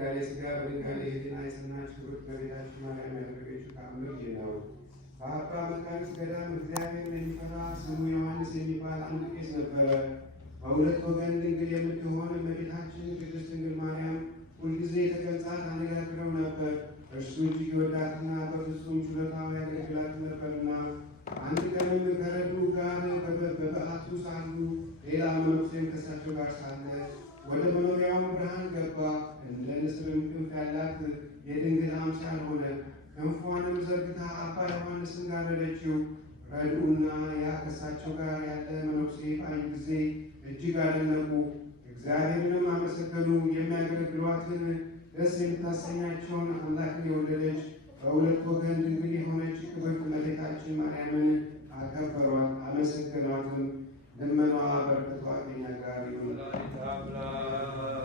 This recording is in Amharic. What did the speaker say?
በድንጋሌ ሥጋ በድንጋሌ ሕሊና የጸናች ክብርት እመቤታችን ማርያም ያደረገችው ተአምር ይህ ነው። በአባ መቃርስ ገዳም እግዚአብሔርን የሚፈራ ስሙ ዮሐንስ የሚባል አንድ ቄስ ነበረ። በሁለት ወገን ድንግል የምትሆን እመቤታችን ቅድስት ድንግል ማርያም ሁልጊዜ ተገልጻ ታነጋግረው ነበር። እርሱ እጅግ ይወዳትና በፍጹም ችሎታው ያገለግላት ነበርና። አንድ ቀንም ከረዱ ጋር በበዓቱ ሳሉ ሌላ መነኩሴም ከእሳቸው ጋር ሳለ ወደ መኖሪያው ብርሃን ገባ። እንደ ንስርም ክንፍ ያላት የድንግል አምሳል ሆነ። ክንፏንም ዘርግታ አባ ዮሐንስን ጋረደችው። ረድኡና ያ ከእሳቸው ጋር ያለ መነኩሴ ባዩ ጊዜ እጅግ አደነቁ፣ እግዚአብሔርንም አመሰገኑ። የሚያገለግሏትን ደስ የምታሰኛቸውን አምላክን የወለደች በሁለት ወገን ድንግል የሆነች ክብርት እመቤታችን ማርያምን አከበሯት፣ አመሰገኗትም። ልመናዋ በረከቷ ከእኛ ጋር ይሁን።